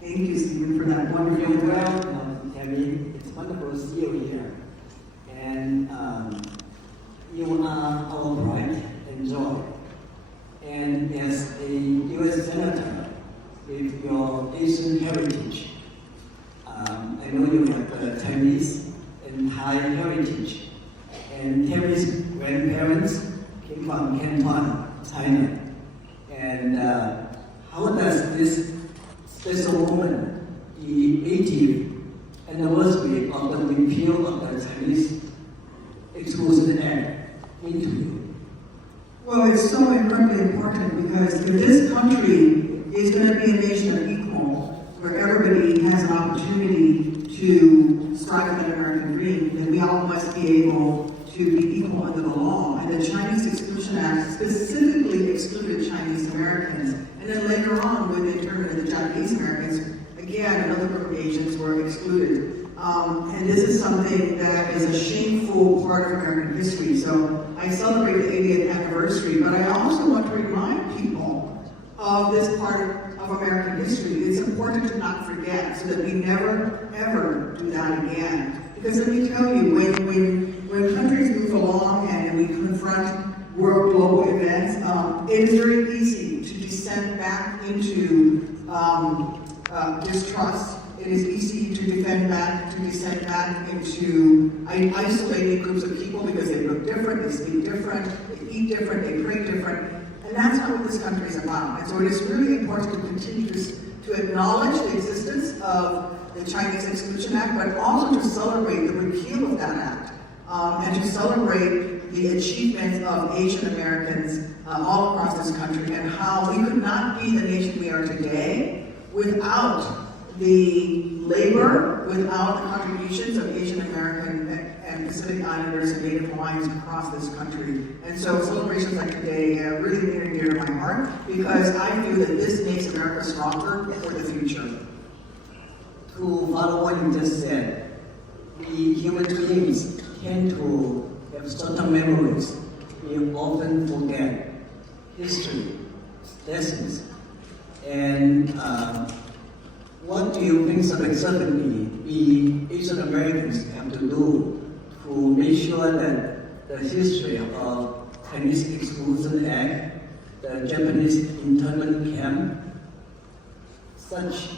Thank you, Stephen, for that wonderful You're welcome, Tammy. It's wonderful to see you here. And you are our pride and joy. And as a U.S. Senator with your Asian heritage, I know you have Chinese and Thai heritage. And Tammy's grandparents came from Canton, China. And how does this special moment, the 80th anniversary of the repeal of the Chinese Exclusion Act, mean to you? Well, it's so incredibly important because if this country is going to be a nation of equal, where everybody has an opportunity to strive for the American dream, then we all must be able to be equal under the law. And the Chinese Exclusion Act specifically excluded Chinese Americans. And then later on, when they terminated the Japanese Americans, again, another group of Asians were excluded. And this is something that is a shameful part of American history. So I celebrate the 80th anniversary, but I also want to remind people of this part of American history. It's important to not forget so that we never, ever do that again. Because let me tell you, when countries move along and we confront world global events, it is very easy to descend back into distrust. It is easy to descend back into isolating groups of people because they look different, they speak different, they eat different, they pray different. And that's not what this country is about. And so it is really important to continue to acknowledge the existence of the Chinese Exclusion Act, but also to celebrate the repeal of that act, and to celebrate the achievements of Asian Americans all across this country, and how we could not be the nation we are today without the labor, without the contributions of Asian American and Pacific Islanders and Native Hawaiians across this country. And so celebrations like today really near and dear to my heart, because I feel that this makes America stronger for the future. To follow what you just said, we human beings tend to have certain memories. We often forget history, lessons, and what do you think specifically we Asian Americans have to do to make sure that the history of Chinese Exclusion Act, the Japanese internment camp, such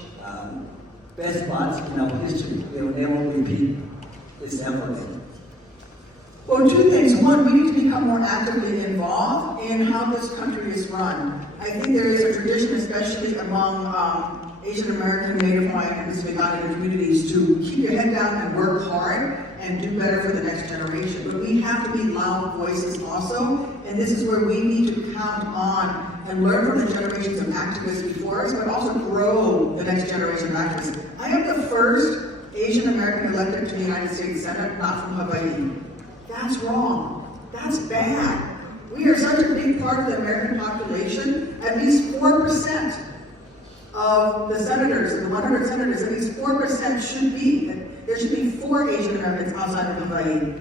best parts in our history will never repeat itself again? Well, two things. One, we need to become more actively involved in how this country is run. I think there is a tradition, especially among Asian American, Native Hawaiian, and Pacific Islander communities, to keep your head down and work hard and do better for the next generation. But we have to be loud voices also, and this is where we need to count on and learn from the generations of activists before us, but also grow the next generation of activists. I am the first Asian American elected to the United States Senate, not from Hawaii. That's wrong. That's bad. We are such a big part of the American population. At least 4% of the senators, the 100 senators, at least 4% should be. There should be 4 Asian Americans outside of Hawaii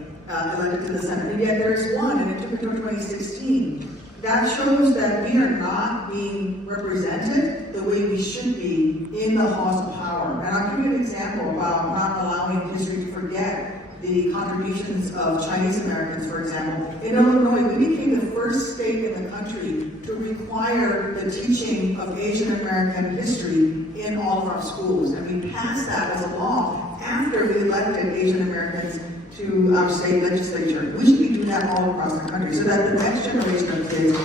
elected to the Senate, and yet there's 1, and it took until 2016. That shows that we are not being represented the way we should be in the halls of power. And I'll give you an example about not allowing history to forget the contributions of Chinese Americans, for example. In Illinois, we became the first state in the country to require the teaching of Asian American history in all of our schools. And we passed that as a law after we elected Asian Americans to our state legislature. We should be doing that all across the country so that the next generation of kids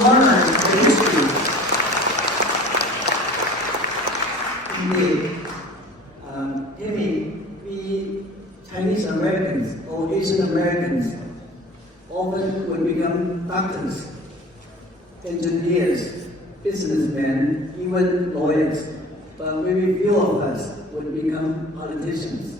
learn the history. Indeed. Amy, we Chinese Americans or Asian Americans often will become doctors, engineers, businessmen, even lawyers, but very few of us will become politicians.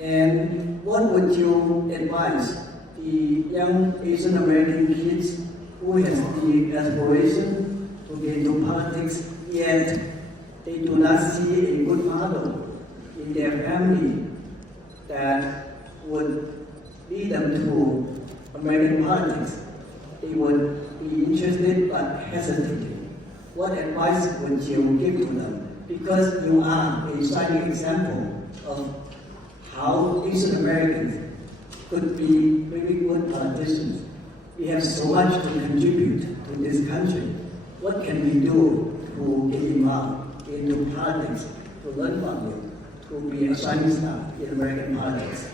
And what would you advise the young Asian American kids who has the aspiration to get into politics, yet they do not see a good model in their family that would lead them to American politics? They would be interested but hesitating. What advice would you give to them because you are a shining example of how Asian Americans could be very good politicians. We have so much to contribute to this country. What can we do to get involved into politics, to learn from you, to be a shining star in American politics?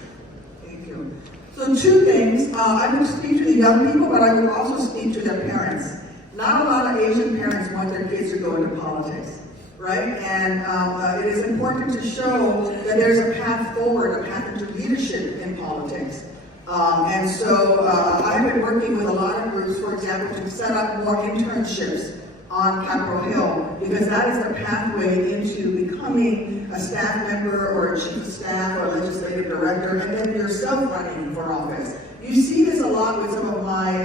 Thank you. So two things. I will speak to the young people, but I will also speak to their parents. Not a lot of Asian parents want their kids to go into politics, right? And it is important to show that there's a path forward, a path into leadership in politics. And so I've been working with a lot of groups, for example, to set up more internships on Capitol Hill, because that is the pathway into becoming a staff member or a chief of staff or legislative director, and then yourself running for office. You see this a lot with some of my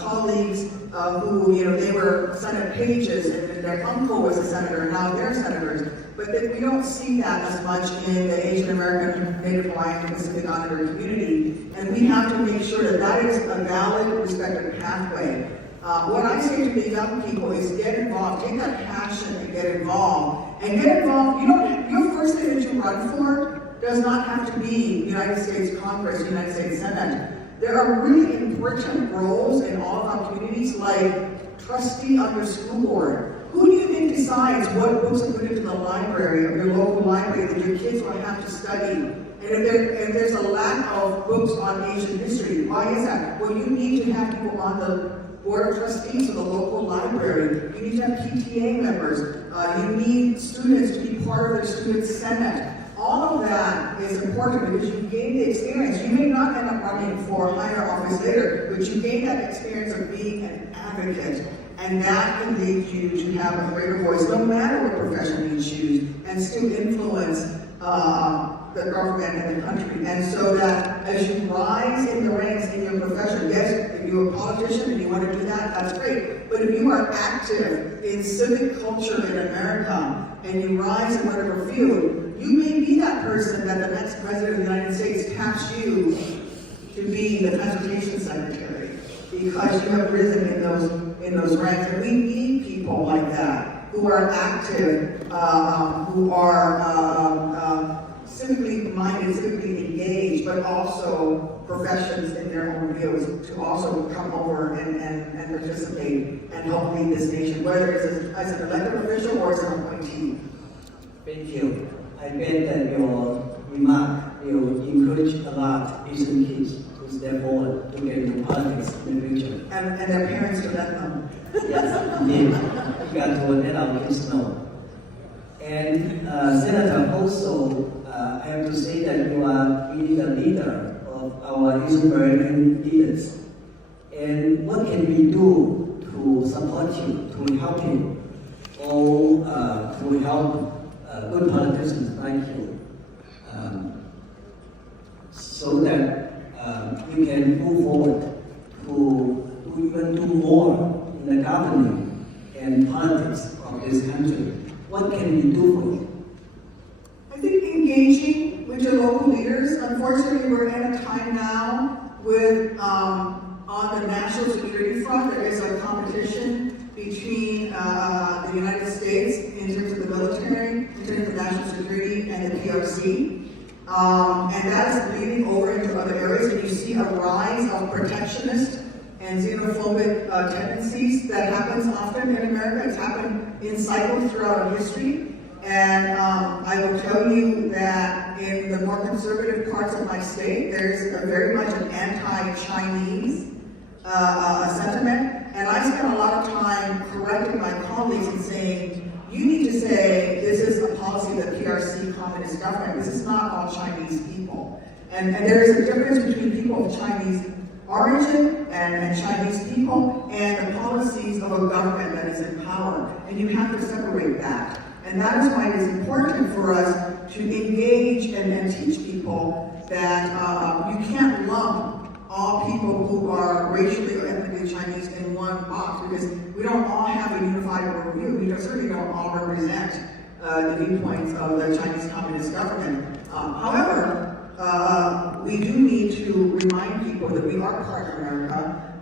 colleagues who, they were Senate pages, and their uncle was a senator, and now they're senators. But we don't see that as much in the Asian American, Native Hawaiian, and Pacific Islander community, and we have to make sure that that is a valid, respected pathway. What I say to the young people is get involved, take that passion and get involved. And get involved, your first thing that you run for does not have to be United States Congress, United States Senate. There are really important roles in all of our communities, like trustee on your school board. Who do you think decides what books are put into the library of your local library that your kids will have to study? And if there's a lack of books on Asian history, why is that? Well, you need to have people on the board of trustees of the local library. You need to have PTA members. You need students to be part of the student senate. All of that is important because you gain the experience. You may not end up running for higher office later, but you gain that experience of being an advocate. And that can lead you to have a greater voice, no matter what profession you choose, and still influence the government and the country. And so that as you rise in the ranks in your profession, yes, if you're a politician and you want to do that, that's great. But if you are active in civic culture in America and you rise in whatever field, you may be that person that the next president of the United States taps you to be the transportation secretary because you have risen in those ranks. And we need people like that who are active, who are civically minded, civically engaged, but also professions in their own fields to also come over and participate and help lead this nation, whether it's as an elected official or as an appointee. Thank you. I bet that your remark will encourage a lot Asian kids to step forward to get into politics in the future. And their parents to let them. Yes, indeed. We got to let our kids know. And Senator, also, I have to say that you are really the leader of our Asian American leaders. And what can we do to support you, to help you, or to help good politicians like you, so that we can move forward to even do more in the governing and politics of this country? What can we do for you? I think engaging with your local leaders. Unfortunately, we're in a time now with, on the national security front, there is a competition between the United States in terms of the military, in terms of national security, and the PRC. And that is bleeding over into other areas, and you see a rise of protectionist and xenophobic tendencies that happens often in America. It's happened in cycles throughout history. And I will tell you that in the more conservative parts of my state, there's very much an anti-Chinese sentiment. And I spent a lot of time correcting my colleagues and saying, you need to say, this is a policy of the PRC communist government. This is not all Chinese people. And there is a difference between people of Chinese origin and Chinese people and the policies of a government that is in power. And you have to separate that. And that is why it is important for us to engage and teach people that you can't lump all people who are racially or ethnically Chinese in one box, because we don't all have a unified worldview. We certainly don't all represent the viewpoints of the Chinese Communist government. However, we do need to remind people that we are part of America.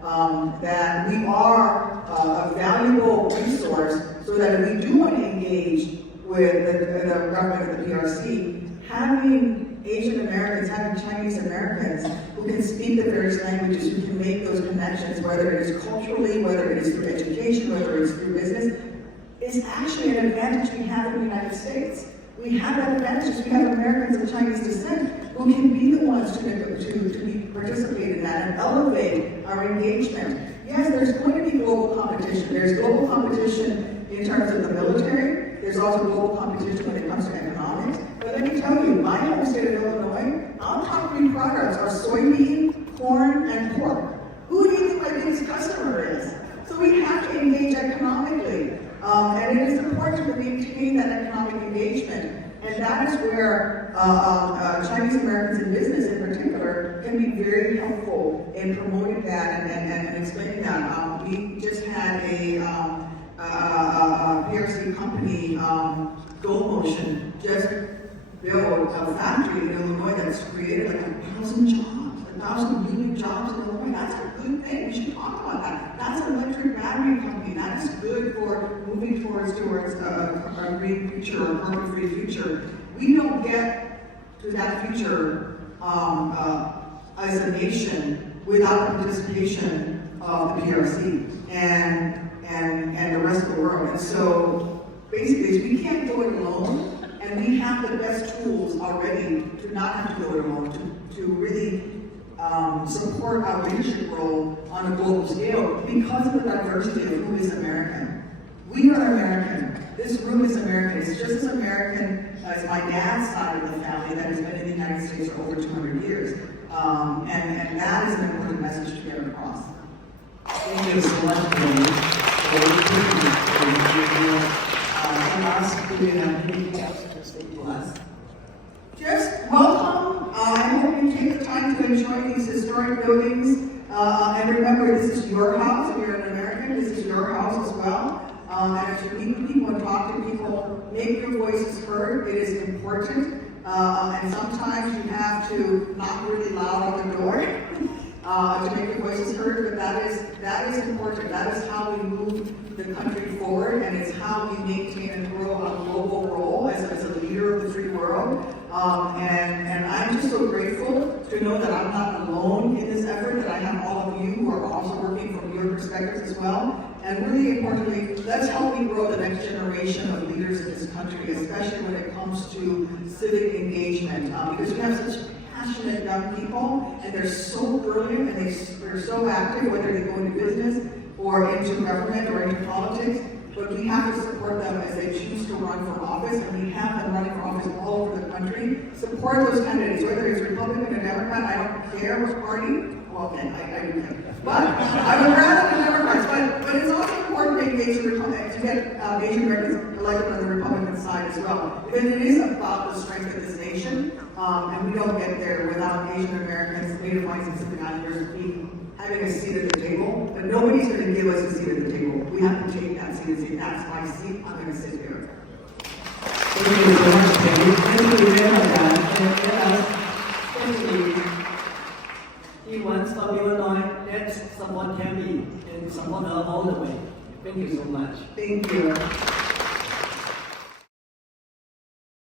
that we are a valuable resource so that if we do want to engage with the government of the PRC, having Asian Americans, having Chinese Americans who can speak the various languages, who can make those connections, whether it is culturally, whether it is through education, whether it is through business, is actually an advantage we have in the United States. We have that advantage. We have Americans of Chinese descent who can be the ones to participate in that and elevate our engagement. Yes, there's going to be global competition. There's global competition in terms of the military. There's also global competition when it comes to economics. But let me tell you, my home state of Illinois, our top 3 products are soybean, corn, and pork. Who do you think my biggest customer is? So we have to engage economically. And it is important to maintain that economic engagement. And that is where Chinese Americans in business in particular can be very helpful in promoting that and explaining that. We just had a PRC company, Gold Motion, just build a factory in Illinois that's created like 1,000 jobs, 1,000 unique jobs in Illinois. That's a good thing. We should talk about that. That's an electric battery company. That is good for moving towards a green future, a carbon-free future. We don't get to that future as a nation without the participation of the PRC and the rest of the world. And so basically, we can't do it alone. And we have the best tools already to not have to go it alone, to really support our leadership role on a global scale because of the diversity of who is American. We are American. This room is American. It's just as American as my dad's side of the family that has been in the United States for over 200 years. And that is an important message to get across. Thank you so much, do you have anything else to say to us? Just welcome. I hope you take the time to enjoy these historic buildings. And remember, this is your house. If you're an American, this is your house as well. And as you meet with people and talk to people, make your voices heard. It is important. And sometimes you have to knock really loud on the door to make your voices heard. But that is important. That is how we move the country forward, and it's how we maintain and grow a global role as a leader of the free world. And I'm just so grateful to know that I'm not alone in this effort, that I have all of you who are also working from your perspectives as well. And really importantly, let's help me grow the next generation of leaders in this country, especially when it comes to civic engagement, because we have such passionate young people, and they're so brilliant, and they're so active, whether they go into business or into government or into politics. But we have to support them as they choose to run for office, and we have them running for office all over the country. Support those candidates, whether it's Republican or Democrat. I don't care what party. Well, then I do care. But I would rather the Democrats. But it's also important to engage the Republicans, to get Asian Americans elected on the Republican side as well, because it is about the strength of this nation, and we don't get there without Asian Americans, Native Whites, and Pacific Islanders having a seat at the table. But nobody's going to give us a seat at the table. We have to take that seat and say, that's my seat. I'm going to sit here. Thank you so much, Tammy. Thank you very much. Especially he wants from Illinois, let's support Tammy and support her all the way. Thank you so much. Thank you.